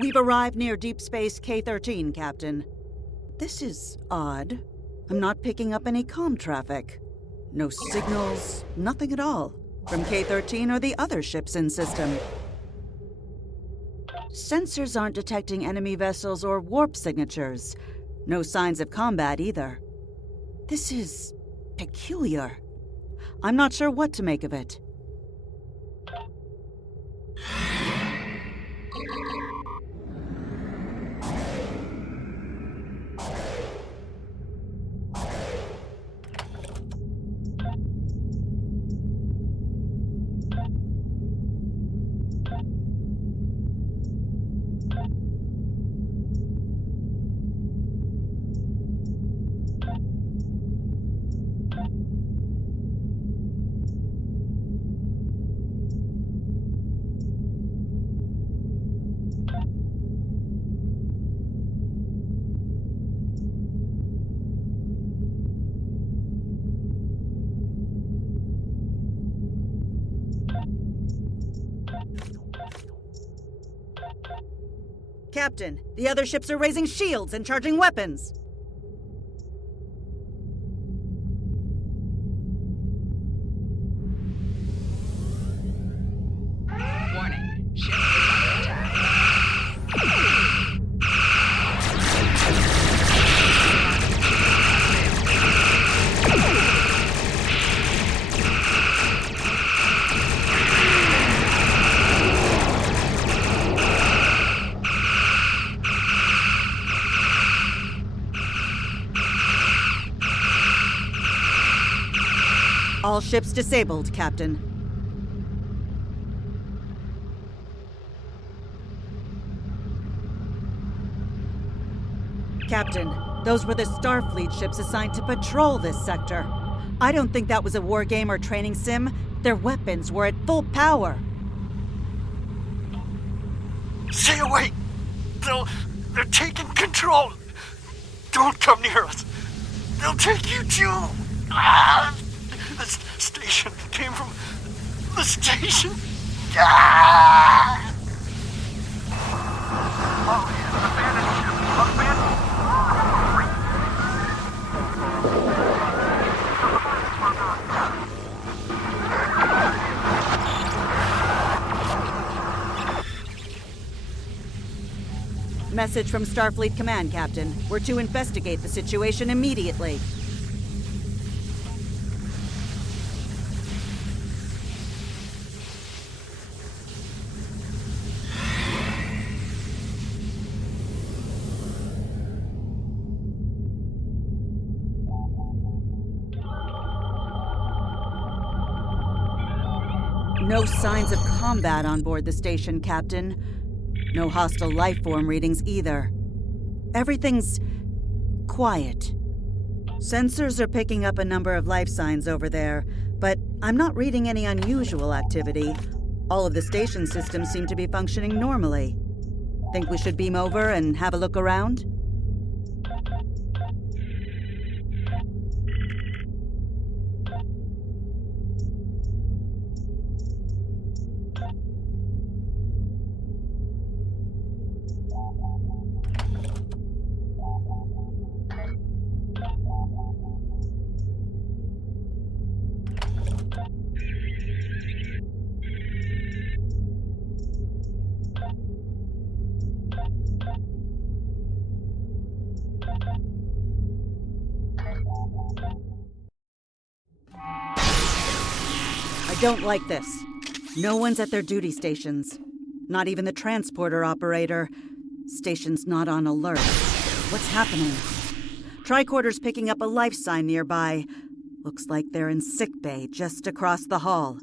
We've arrived near Deep Space K-13, Captain. This is odd. I'm not picking up any comm traffic. No signals, nothing at all, from K-13 or the other ships in system. Sensors aren't detecting enemy vessels or warp signatures. No signs of combat either. This is peculiar. I'm not sure what to make of it. Captain, the other ships are raising shields and charging weapons. Warning, ship is under attack. All ships disabled, Captain. Captain, those were the Starfleet ships assigned to patrol this sector. I don't think that was a war game or training sim. Their weapons were at full power. Stay away! They're taking control! Don't come near us! They'll take you too! The station came from the station! Message from Starfleet Command, Captain. We're to investigate the situation immediately. No signs of combat on board the station, Captain. No hostile life form readings either. Everything's quiet. Sensors are picking up a number of life signs over there, but I'm not reading any unusual activity. All of the station systems seem to be functioning normally. Think we should beam over and have a look around? I don't like this. No one's at their duty stations. Not even the transporter operator. Station's not on alert. What's happening? Tricorder's picking up a life sign nearby. Looks like they're in sickbay just across the hall.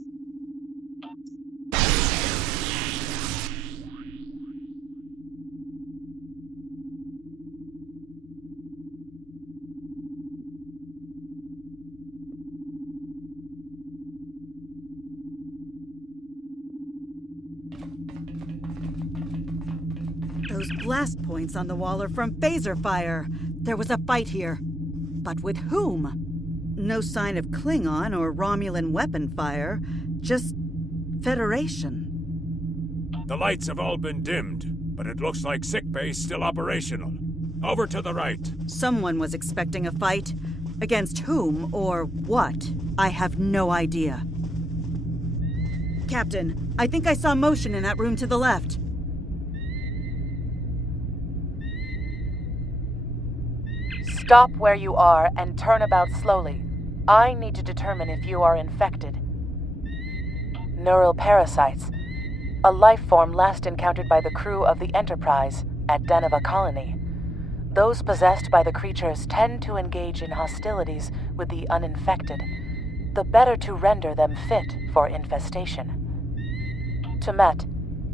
Those blast points on the wall are from phaser fire. There was a fight here. But with whom? No sign of Klingon or Romulan weapon fire. Just Federation. The lights have all been dimmed. but it looks like sickbay's still operational. Over to the right. Someone was expecting a fight. Against whom or what? I have no idea. Captain, I think I saw motion in that room to the left. Stop where you are and turn about slowly. I need to determine if you are infected. Neural parasites. A life form last encountered by the crew of the Enterprise at Deneva Colony. Those possessed by the creatures tend to engage in hostilities with the uninfected, the better to render them fit for infestation. Temet,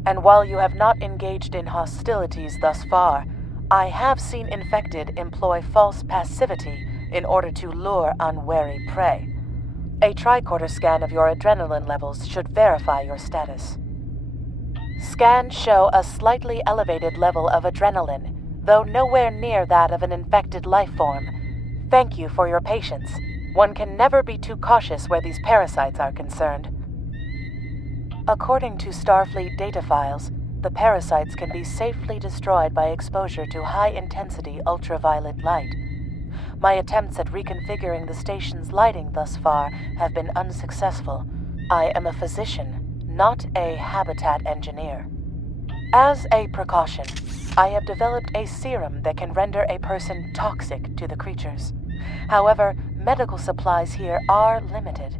and while you have not engaged in hostilities thus far, I have seen infected employ false passivity in order to lure unwary prey. A tricorder scan of your adrenaline levels should verify your status. Scans show a slightly elevated level of adrenaline, though nowhere near that of an infected life form. Thank you for your patience. One can never be too cautious where these parasites are concerned. According to Starfleet data files, the parasites can be safely destroyed by exposure to high-intensity ultraviolet light. My attempts at reconfiguring the station's lighting thus far have been unsuccessful. I am a physician, not a habitat engineer. As a precaution, I have developed a serum that can render a person toxic to the creatures. However, medical supplies here are limited.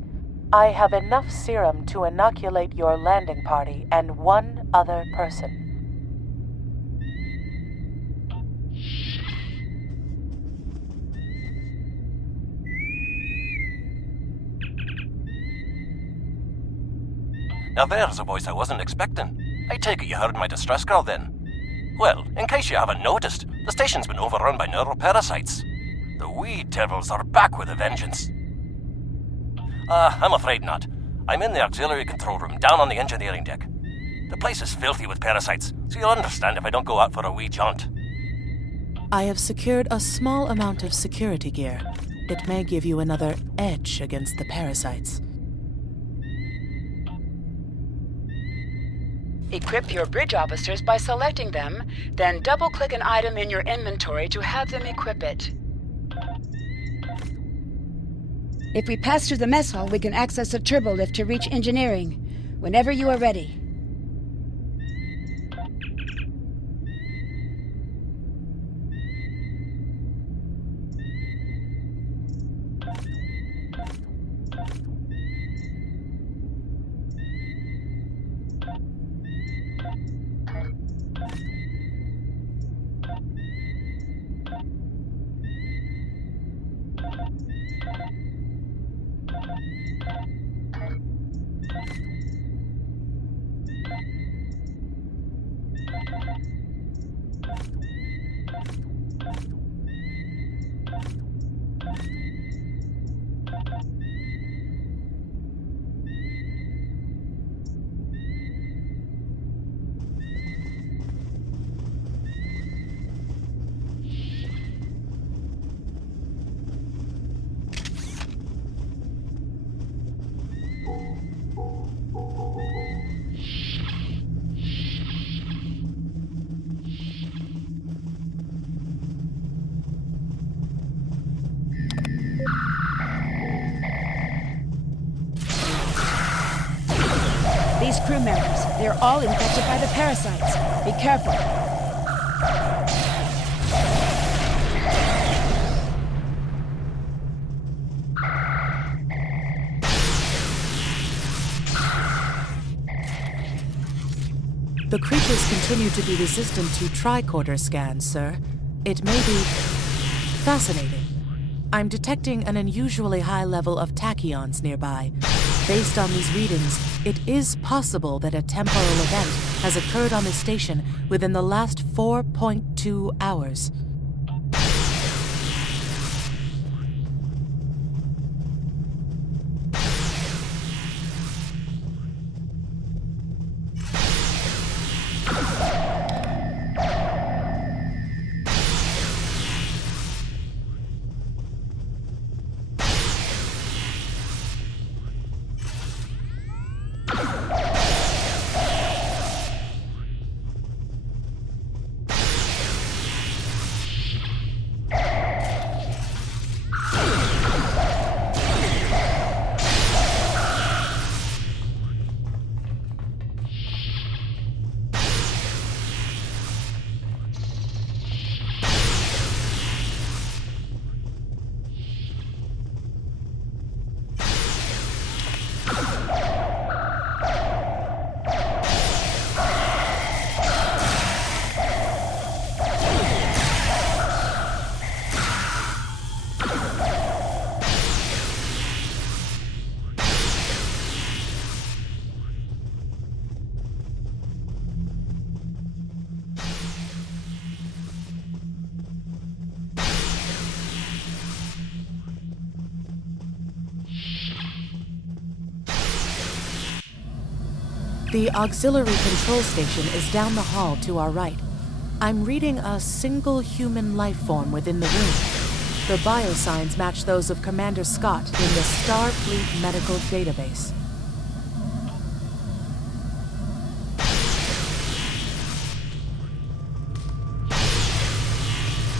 I have enough serum to inoculate your landing party and one other person. Now there's a voice I wasn't expecting. I take it you heard my distress call then. Well, in case you haven't noticed, the station's been overrun by neural parasites. The wee devils are back with a vengeance. I'm afraid not. I'm in the auxiliary control room down on the engineering deck. The place is filthy with parasites, so you'll understand if I don't go out for a wee jaunt. I have secured a small amount of security gear. It may give you another edge against the parasites. Equip your bridge officers by selecting them, then double-click an item in your inventory to have them equip it. If we pass through the mess hall, we can access a turbo lift to reach engineering. Whenever you are ready. These crew members, they're all infected by the parasites. Be careful. The creatures continue to be resistant to tricorder scans, sir. It may be fascinating. I'm detecting an unusually high level of tachyons nearby. Based on these readings, it is possible that a temporal event has occurred on this station within the last 4.2 hours. The auxiliary control station is down the hall to our right. I'm reading a single human life form within the room. The biosigns match those of Commander Scott in the Starfleet Medical Database.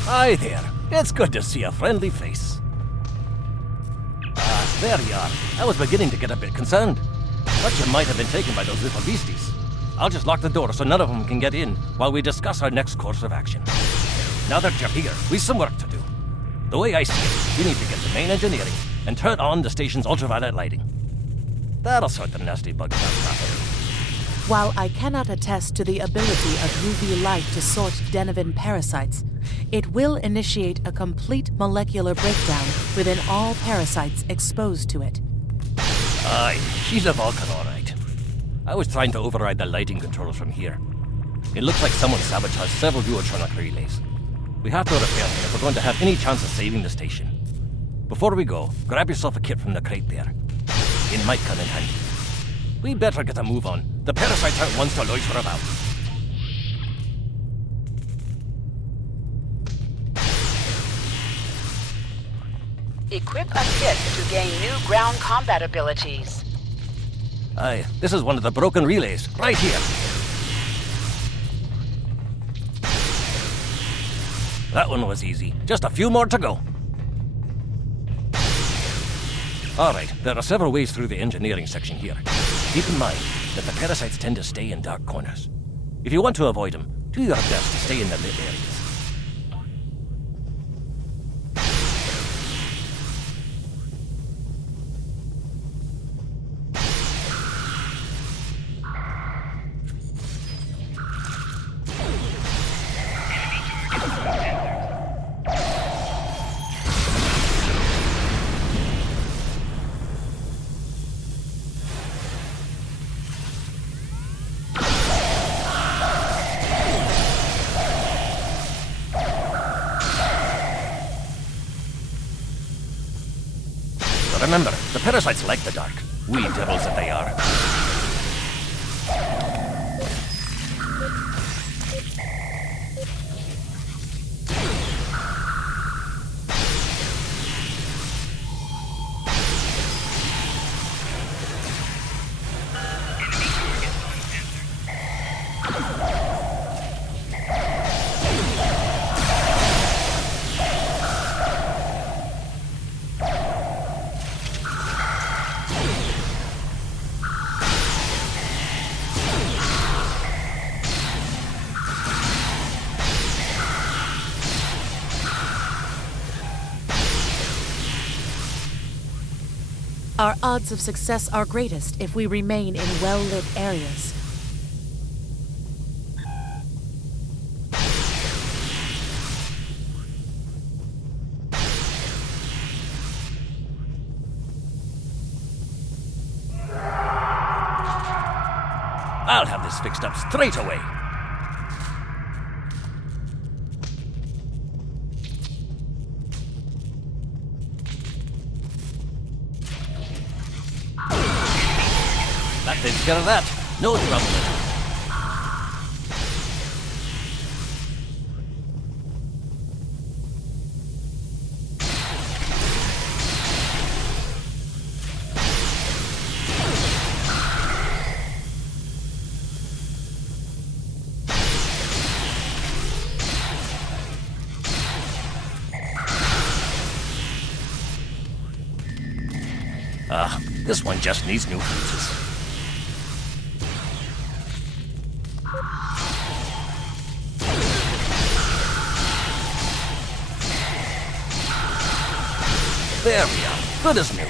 Hi there. It's good to see a friendly face. There you are. I was beginning to get a bit concerned. Thought you might have been taken by those little beasties. I'll just lock the door so none of them can get in while we discuss our next course of action. Now that you're here, we've some work to do. The way I see it, we need to get to main engineering and turn on the station's ultraviolet lighting. That'll sort the nasty bugs out properly. While I cannot attest to the ability of UV light to sort Denivan parasites, it will initiate a complete molecular breakdown within all parasites exposed to it. Aye, she's a Vulcan, all right. I was trying to override the lighting controls from here. It looks like someone sabotaged several duotronic relays. We have to repair them if we're going to have any chance of saving the station. Before we go, grab yourself a kit from the crate there. It might come in handy. We better get a move on. The parasites aren't ones to loiter about. Equip a kit to gain new ground combat abilities. Aye, this is one of the broken relays, right here. That one was easy. Just a few more to go. Alright, there are several ways through the engineering section here. Keep in mind that the parasites tend to stay in dark corners. If you want to avoid them, do your best to stay in the lit areas. Remember, the parasites like the dark. Wee devils that they are. Our odds of success are greatest if we remain in well-lit areas. I'll have this fixed up straight away. That takes care of that. No trouble. This one just needs new fuses. There we are. Good as new.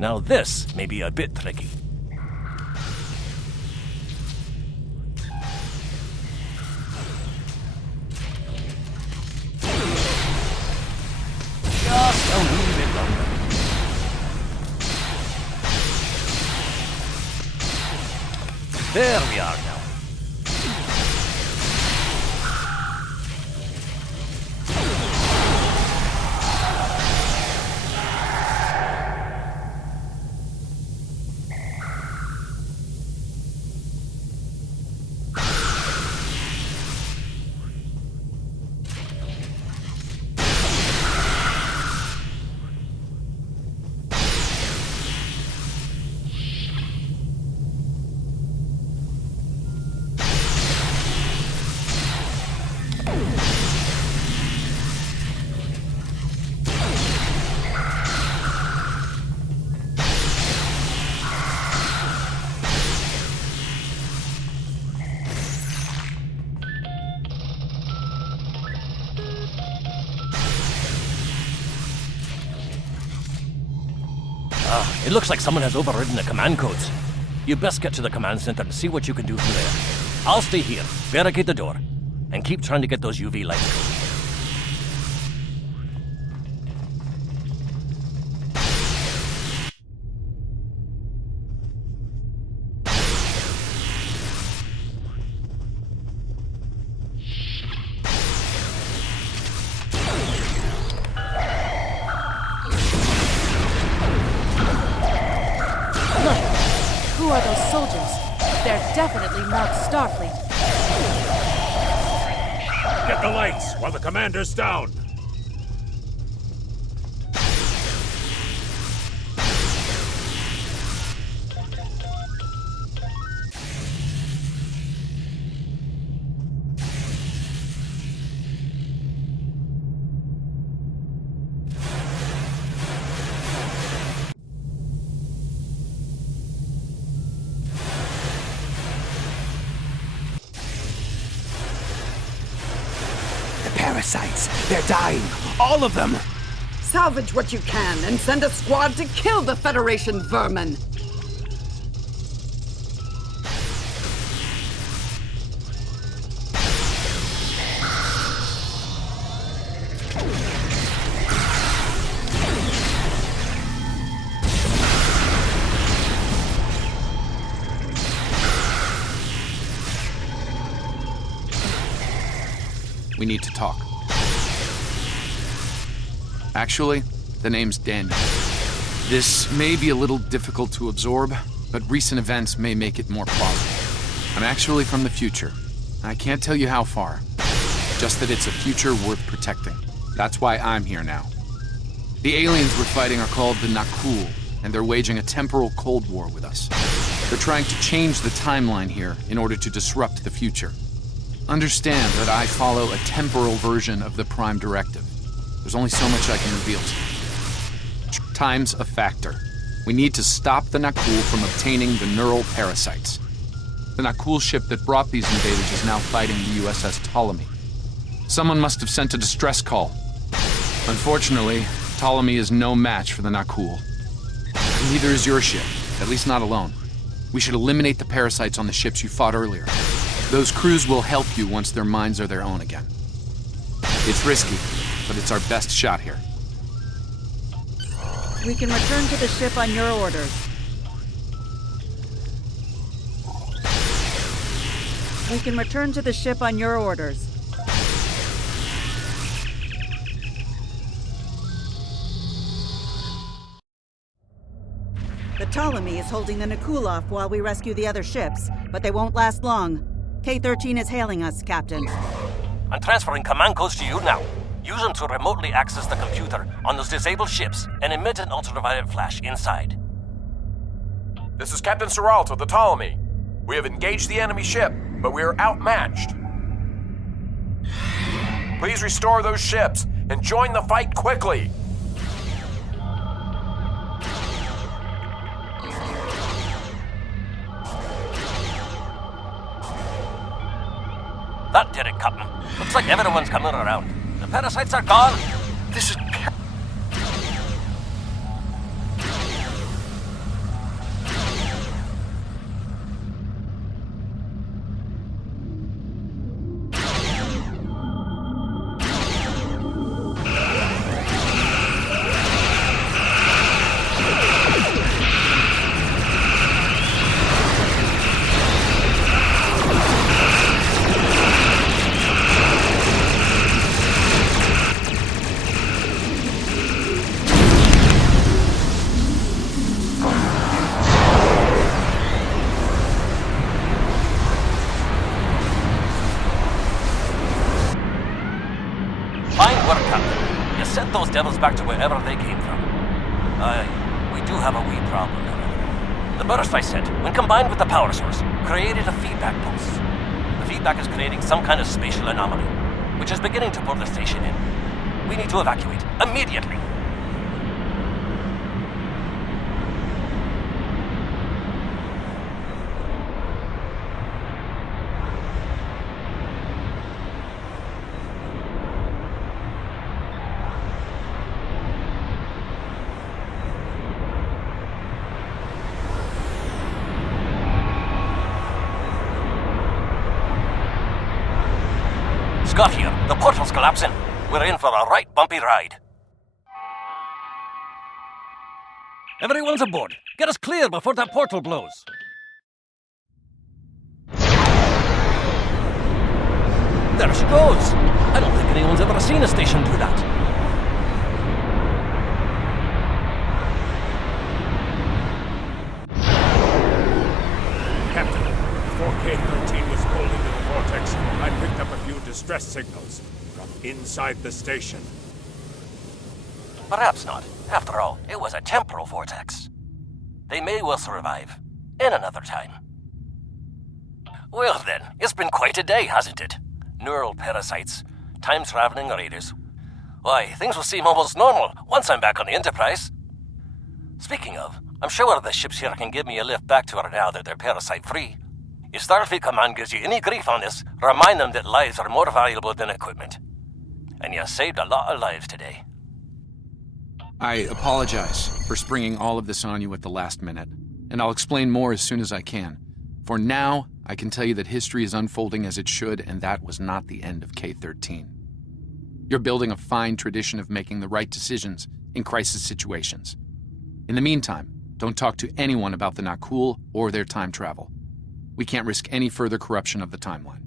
Now this may be a bit tricky. Just a little bit longer. There we are now. It looks like someone has overridden the command codes. You best get to the command center and see what you can do from there. I'll stay here, barricade the door, and keep trying to get those UV lights going. Who are those soldiers? They're definitely not Starfleet. Get the lights while the commander's down. Parasites. They're dying. All of them. Salvage what you can and send a squad to kill the Federation vermin. We need to talk. Actually, the name's Daniel. This may be a little difficult to absorb, but recent events may make it more plausible. I'm actually from the future. I can't tell you how far. Just that it's a future worth protecting. That's why I'm here now. The aliens we're fighting are called the Nakul, and they're waging a temporal Cold War with us. They're trying to change the timeline here in order to disrupt the future. Understand that I follow a temporal version of the Prime Directive. There's only so much I can reveal to you. Time's a factor. We need to stop the Nakul from obtaining the neural parasites. The Nakul ship that brought these invaders is now fighting the USS Ptolemy. Someone must have sent a distress call. Unfortunately, Ptolemy is no match for the Nakul. Neither is your ship, at least not alone. We should eliminate the parasites on the ships you fought earlier. Those crews will help you once their minds are their own again. It's risky, but it's our best shot here. We can return to the ship on your orders. We can return to the ship on your orders. The Ptolemy is holding the Nakul off while we rescue the other ships, but they won't last long. K-13 is hailing us, Captain. I'm transferring command codes to you now. Use them to remotely access the computer on those disabled ships and emit an ultraviolet flash inside. This is Captain Serralto, the Ptolemy. We have engaged the enemy ship, but we are outmatched. Please restore those ships and join the fight quickly. That did it, Captain. Looks like everyone's coming around. The parasites are gone. This is devils back to wherever they came from. Aye, we do have a wee problem, however. The burst I sent, when combined with the power source, created a feedback pulse. The feedback is creating some kind of spatial anomaly, which is beginning to pull the station in. We need to evacuate, immediately. Scott here. The portal's collapsing. We're in for a right bumpy ride. Everyone's aboard. Get us clear before that portal blows. There she goes. I don't think anyone's ever seen a station do that. Captain, before K-13 was pulled into the vortex, I picked up a few distress signals from inside the station. Perhaps not. After all, it was a temporal vortex. They may well survive. In another time. Well then, it's been quite a day, hasn't it? Neural parasites, time-traveling raiders. Why, things will seem almost normal once I'm back on the Enterprise. Speaking of, I'm sure the ships here can give me a lift back to her now that they're parasite-free. If Starfleet Command gives you any grief on this, remind them that lives are more valuable than equipment. And you saved a lot of lives today. I apologize for springing all of this on you at the last minute, and I'll explain more as soon as I can. For now, I can tell you that history is unfolding as it should, and that was not the end of K-13. You're building a fine tradition of making the right decisions in crisis situations. In the meantime, don't talk to anyone about the Nakul or their time travel. We can't risk any further corruption of the timeline.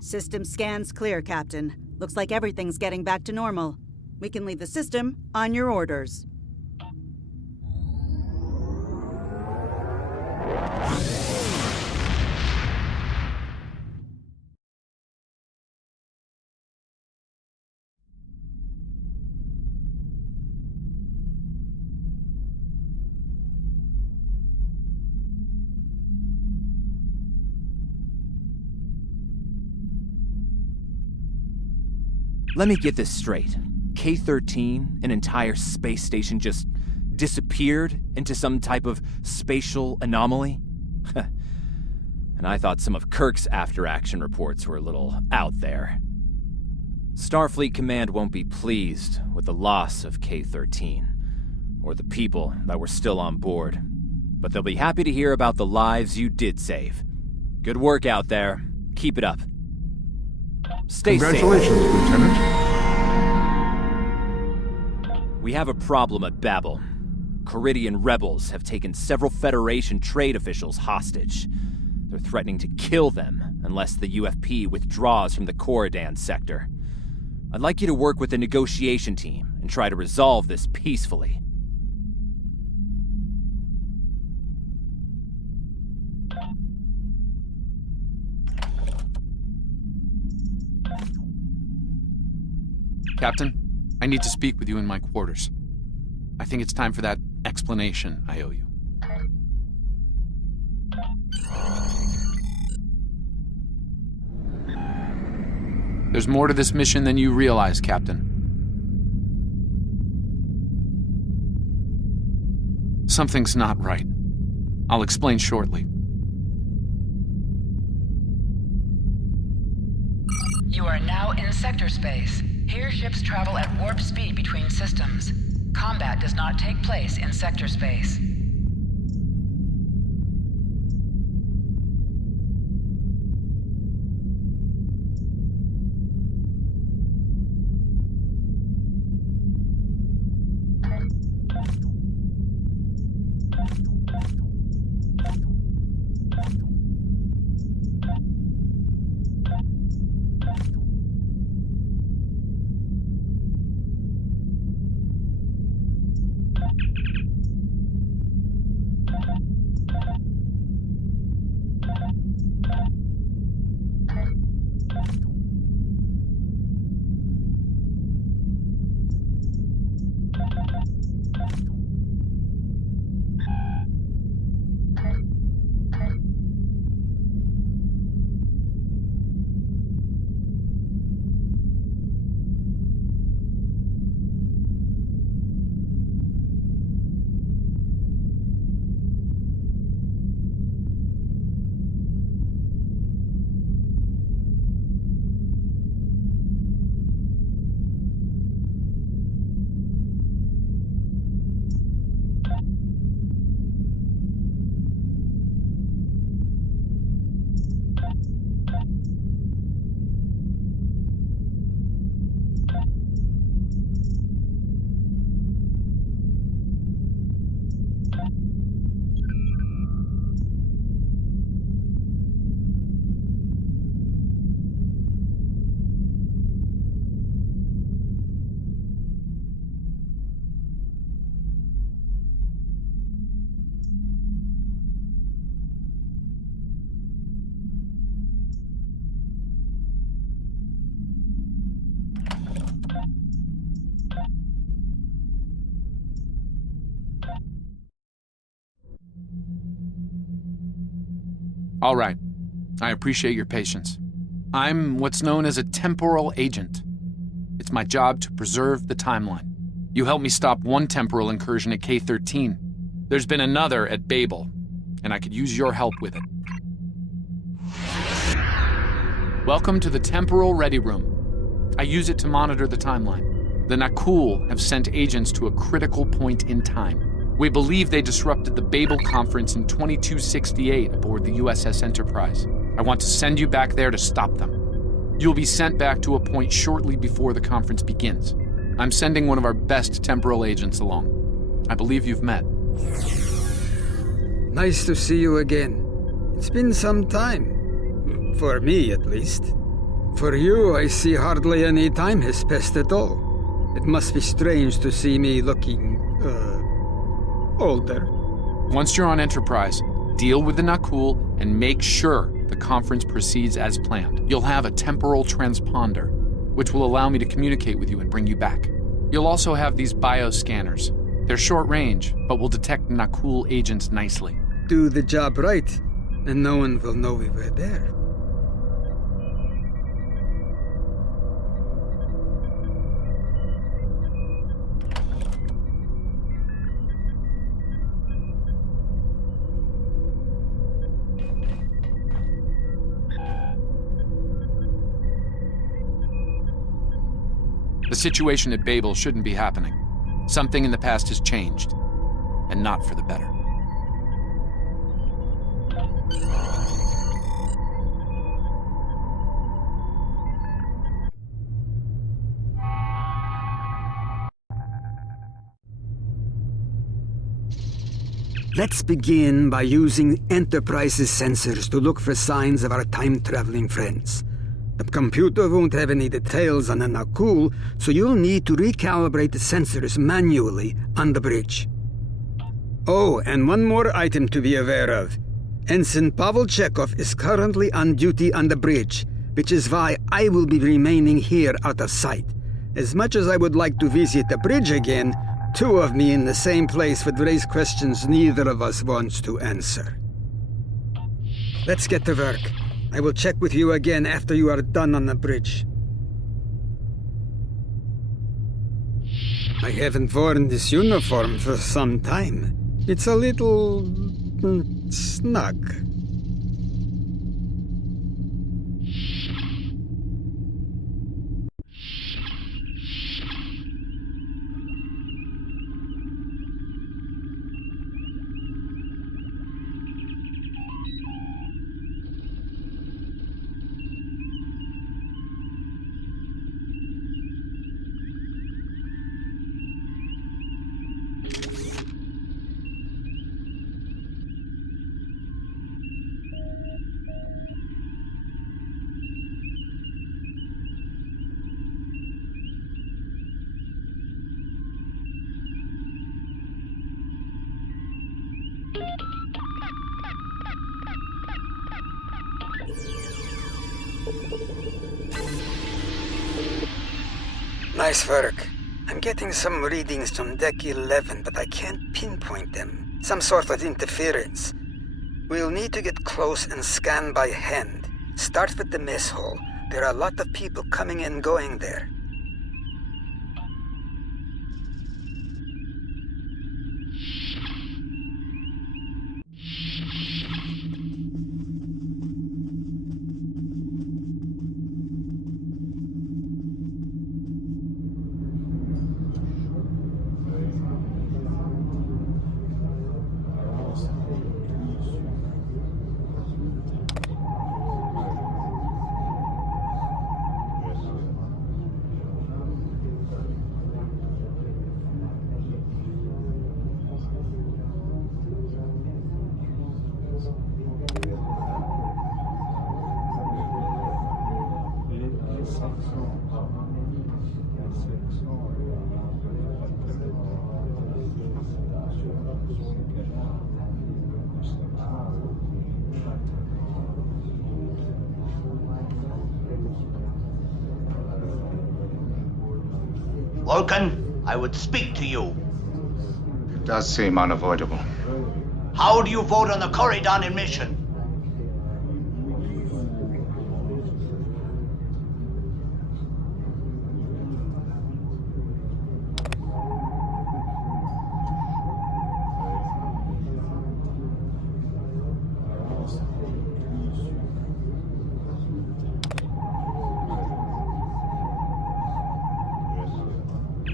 System scans clear, Captain. Looks like everything's getting back to normal. We can leave the system on your orders. Let me get this straight. K-13, an entire space station, just disappeared into some type of spatial anomaly? And I thought some of Kirk's after-action reports were a little out there. Starfleet Command won't be pleased with the loss of K-13, or the people that were still on board. But they'll be happy to hear about the lives you did save. Good work out there. Keep it up. Stay safe. Congratulations, Lieutenant. We have a problem at Babel. Caridian rebels have taken several Federation trade officials hostage. They're threatening to kill them unless the UFP withdraws from the Corridan sector. I'd like you to work with the negotiation team and try to resolve this peacefully. Captain, I need to speak with you in my quarters. I think it's time for that explanation I owe you. There's more to this mission than you realize, Captain. Something's not right. I'll explain shortly. You are now in sector space. Here, ships travel at warp speed between systems. Combat does not take place in sector space. All right. I appreciate your patience. I'm what's known as a temporal agent. It's my job to preserve the timeline. You helped me stop one temporal incursion at K-13. There's been another at Babel, and I could use your help with it. Welcome to the Temporal Ready Room. I use it to monitor the timeline. The Nakul have sent agents to a critical point in time. We believe they disrupted the Babel conference in 2268 aboard the USS Enterprise. I want to send you back there to stop them. You'll be sent back to a point shortly before the conference begins. I'm sending one of our best temporal agents along. I believe you've met. Nice to see you again. It's been some time. For me, at least. For you, I see hardly any time has passed at all. It must be strange to see me looking, older. Once you're on Enterprise, deal with the Nakul and make sure the conference proceeds as planned. You'll have a temporal transponder, which will allow me to communicate with you and bring you back. You'll also have these bioscanners. They're short range, but will detect Nakul agents nicely. Do the job right, and no one will know we were there. The situation at Babel shouldn't be happening. Something in the past has changed, and not for the better. Let's begin by using Enterprise's sensors to look for signs of our time-traveling friends. The computer won't have any details on the Nakul, so you'll need to recalibrate the sensors manually on the bridge. Oh, and one more item to be aware of. Ensign Pavel Chekhov is currently on duty on the bridge, which is why I will be remaining here out of sight. As much as I would like to visit the bridge again, two of me in the same place would raise questions neither of us wants to answer. Let's get to work. I will check with you again after you are done on the bridge. I haven't worn this uniform for some time. It's a little snug. Nice work. I'm getting some readings from Deck 11, but I can't pinpoint them. Some sort of interference. We'll need to get close and scan by hand. Start with the mess hall. There are a lot of people coming and going there. Vulcan, I would speak to you. It does seem unavoidable. How do you vote on the Corridon mission?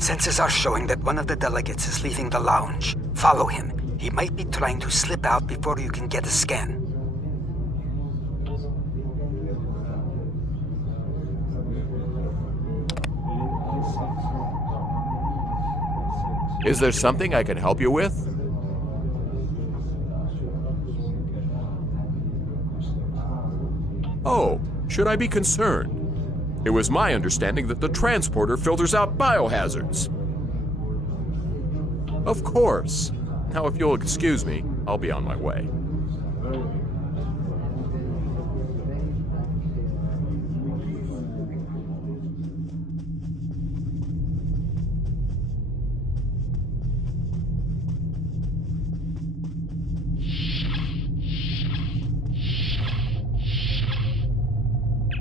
Sensors are showing that one of the delegates is leaving the lounge. Follow him. He might be trying to slip out before you can get a scan. Is there something I can help you with? Oh, should I be concerned? It was my understanding that the transporter filters out biohazards. Of course. Now, if you'll excuse me, I'll be on my way.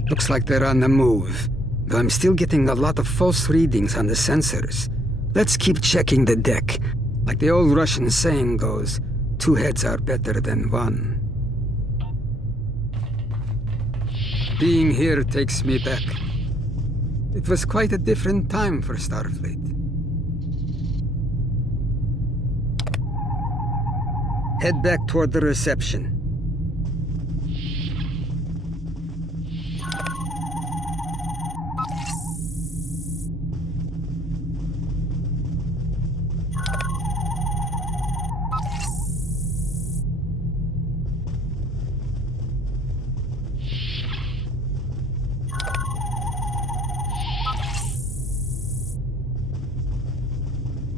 Looks like they're on the move, though I'm still getting a lot of false readings on the sensors. Let's keep checking the deck. Like the old Russian saying goes, 2 heads are better than 1. Being here takes me back. It was quite a different time for Starfleet. Head back toward the reception.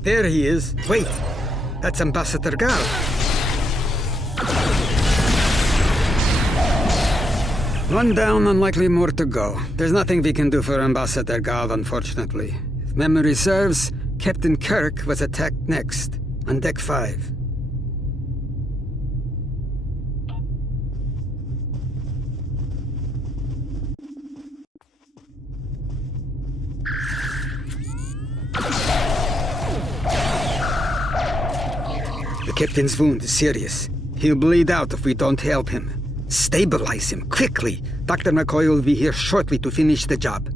There he is. Wait, that's Ambassador Gal. One down, unlikely more to go. There's nothing we can do for Ambassador Gal, unfortunately. If memory serves, Captain Kirk was attacked next, on Deck 5. The captain's wound is serious. He'll bleed out if we don't help him. Stabilize him, quickly. Dr. McCoy will be here shortly to finish the job.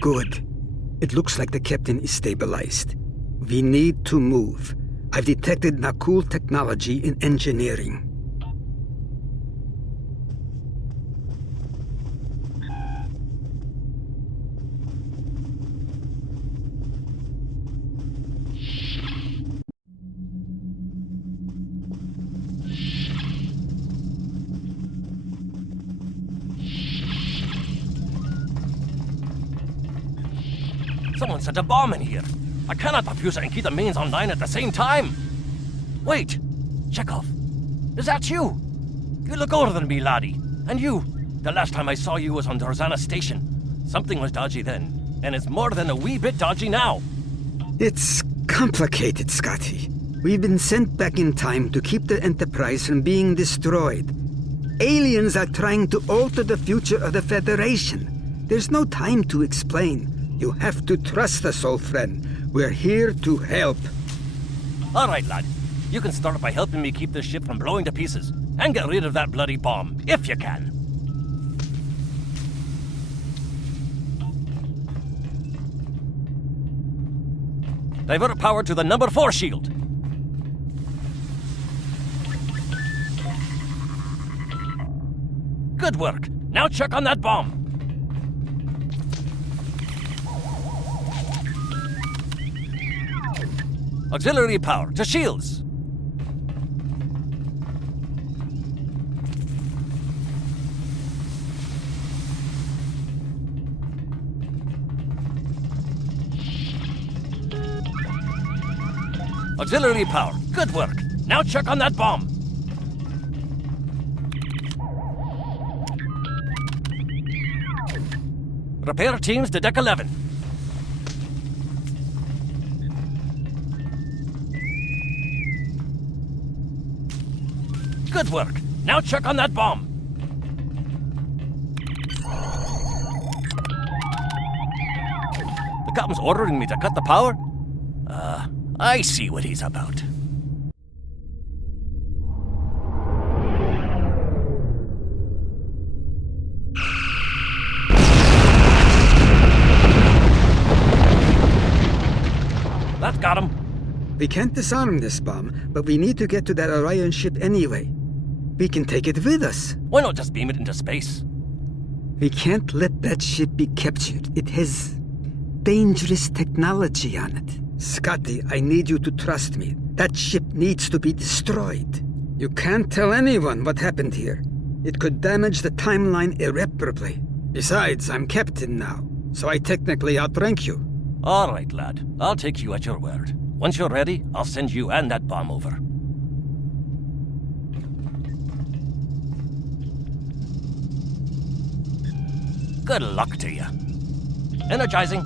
Good. It looks like the captain is stabilized. We need to move. I've detected Nakul technology in engineering. Someone set a bomb in here. I cannot defuse it and keep the mains online at the same time. Wait, Chekhov, is that you? You look older than me, laddie. And you, the last time I saw you was on Dorzana Station. Something was dodgy then, and it's more than a wee bit dodgy now. It's complicated, Scotty. We've been sent back in time to keep the Enterprise from being destroyed. Aliens are trying to alter the future of the Federation. There's no time to explain. You have to trust us, old friend. We're here to help. All right, lad. You can start by helping me keep this ship from blowing to pieces, and get rid of that bloody bomb, if you can. Divert power to the number 4 shield. Good work. Now check on that bomb. Auxiliary power to shields. Auxiliary power. Good work. Now check on that bomb. Repair teams to Deck 11. Good work. Now check on that bomb. The captain's ordering me to cut the power? I see what he's about. That got him. We can't disarm this bomb, but we need to get to that Orion ship anyway. We can take it with us. Why not just beam it into space? We can't let that ship be captured. It has dangerous technology on it. Scotty, I need you to trust me. That ship needs to be destroyed. You can't tell anyone what happened here. It could damage the timeline irreparably. Besides, I'm captain now, so I technically outrank you. All right, lad. I'll take you at your word. Once you're ready, I'll send you and that bomb over. Good luck to you. Energizing.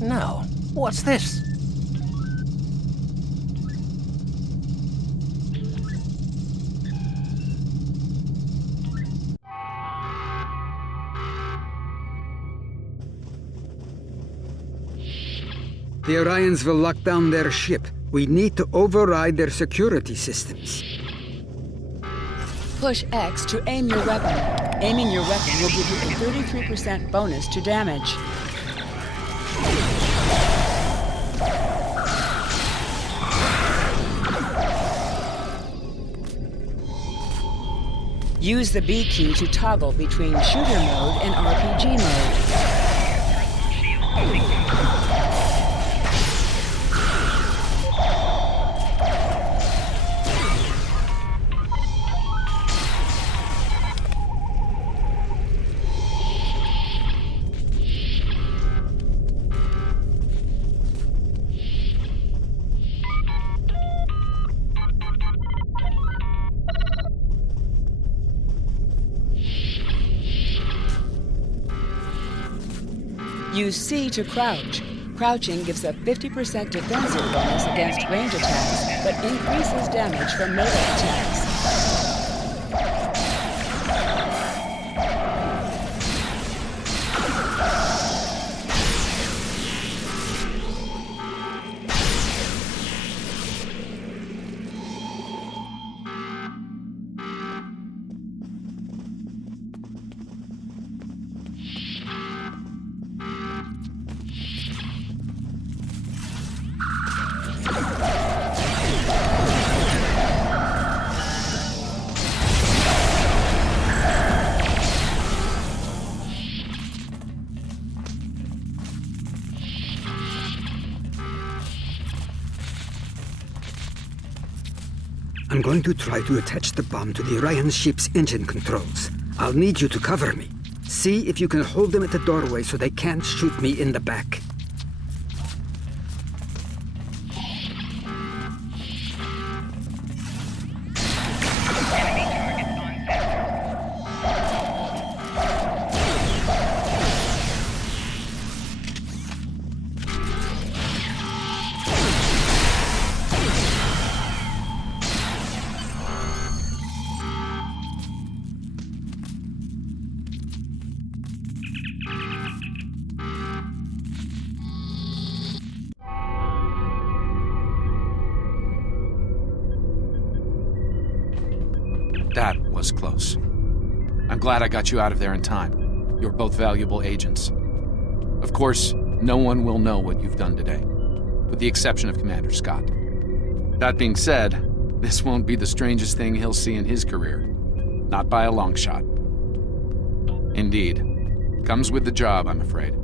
Now, what's this? The Orions will lock down their ship. We need to override their security systems. Push X to aim your weapon. Aiming your weapon will give you a 33% bonus to damage. Use the B key to toggle between shooter mode and RPG mode. Use C to crouch. Crouching gives a 50% defensive bonus against range attacks, but increases damage from melee attacks. I'm going to try to attach the bomb to the Orion ship's engine controls. I'll need you to cover me. See if you can hold them at the doorway so they can't shoot me in the back. That was close. I'm glad I got you out of there in time. You're both valuable agents. Of course, no one will know what you've done today, with the exception of Commander Scott. That being said, this won't be the strangest thing he'll see in his career. Not by a long shot. Indeed. Comes with the job, I'm afraid.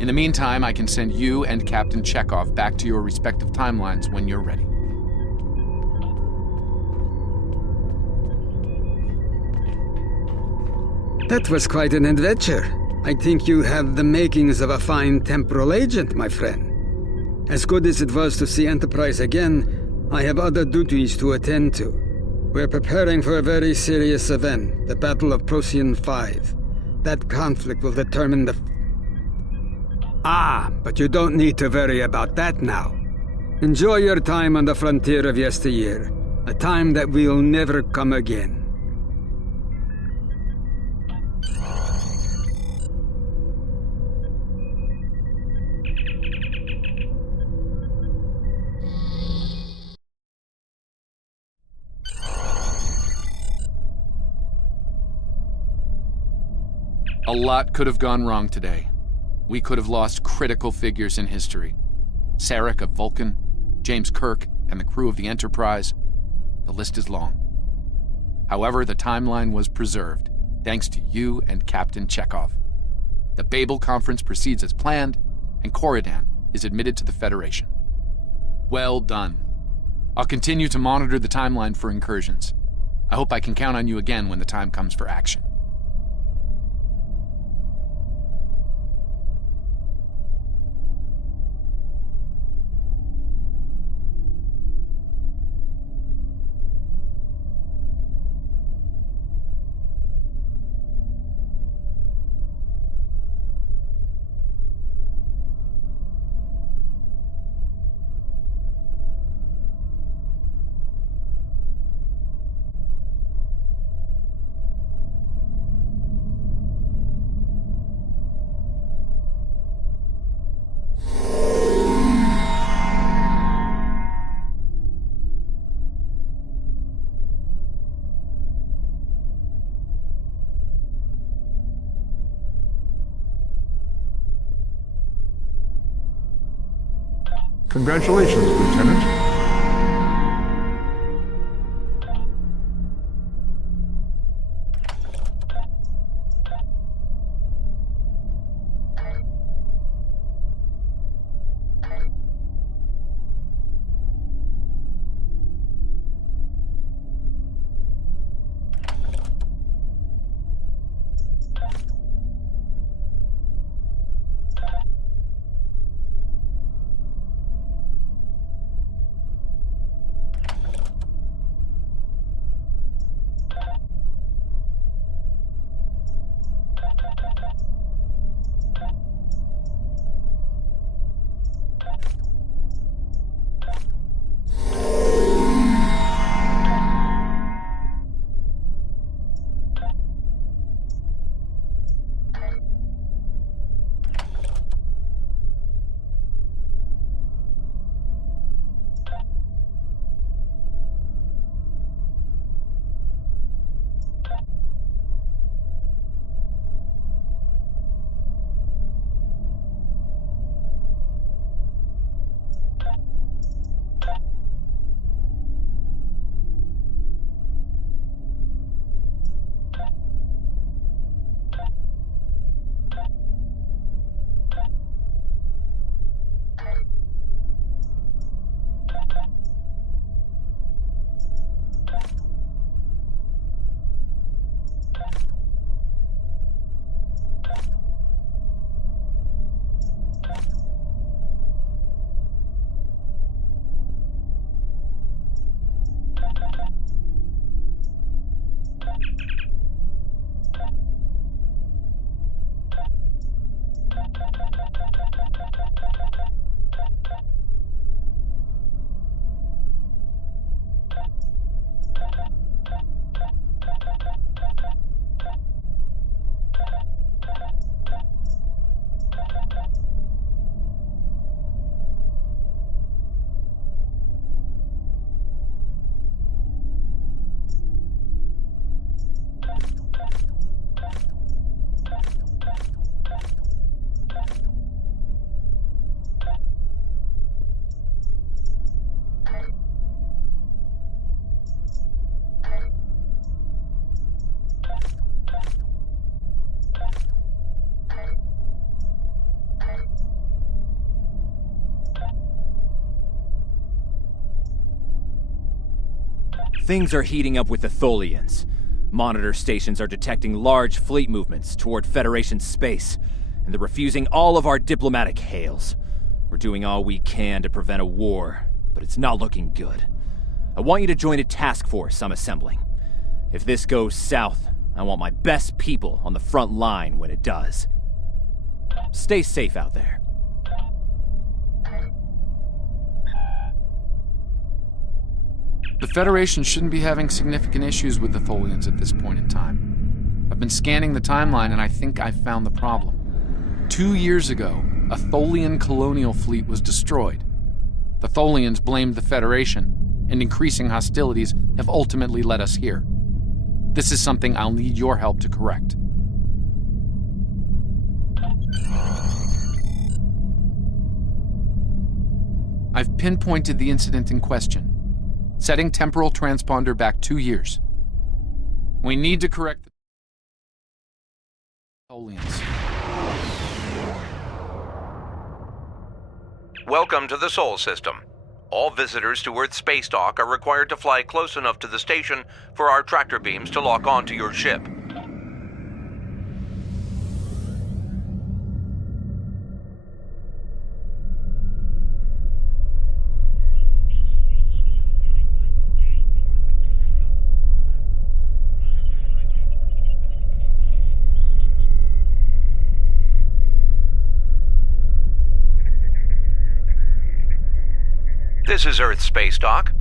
In the meantime, I can send you and Captain Chekhov back to your respective timelines when you're ready. That was quite an adventure. I think you have the makings of a fine temporal agent, my friend. As good as it was to see Enterprise again, I have other duties to attend to. We're preparing for a very serious event, the Battle of Procyon 5. That conflict will determine the... but you don't need to worry about that now. Enjoy your time on the frontier of yesteryear, a time that will never come again. A lot could have gone wrong today. We could have lost critical figures in history. Sarek of Vulcan, James Kirk, and the crew of the Enterprise. The list is long. However, the timeline was preserved, thanks to you and Captain Chekhov. The Babel Conference proceeds as planned, and Corridan is admitted to the Federation. Well done. I'll continue to monitor the timeline for incursions. I hope I can count on you again when the time comes for action. Congratulations, Lieutenant. Things are heating up with the Tholians. Monitor stations are detecting large fleet movements toward Federation space, and they're refusing all of our diplomatic hails. We're doing all we can to prevent a war, but it's not looking good. I want you to join a task force I'm assembling. If this goes south, I want my best people on the front line when it does. Stay safe out there. The Federation shouldn't be having significant issues with the Tholians at this point in time. I've been scanning the timeline and I think I've found the problem. 2 years ago, a Tholian colonial fleet was destroyed. The Tholians blamed the Federation, and increasing hostilities have ultimately led us here. This is something I'll need your help to correct. I've pinpointed the incident in question, setting temporal transponder back 2 years. We need to correct the Olians. Welcome to the Sol System. All visitors to Earth Space Dock are required to fly close enough to the station for our tractor beams to lock onto your ship. This is Earth Space Dock.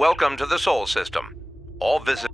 Welcome to the Sol System. All visitors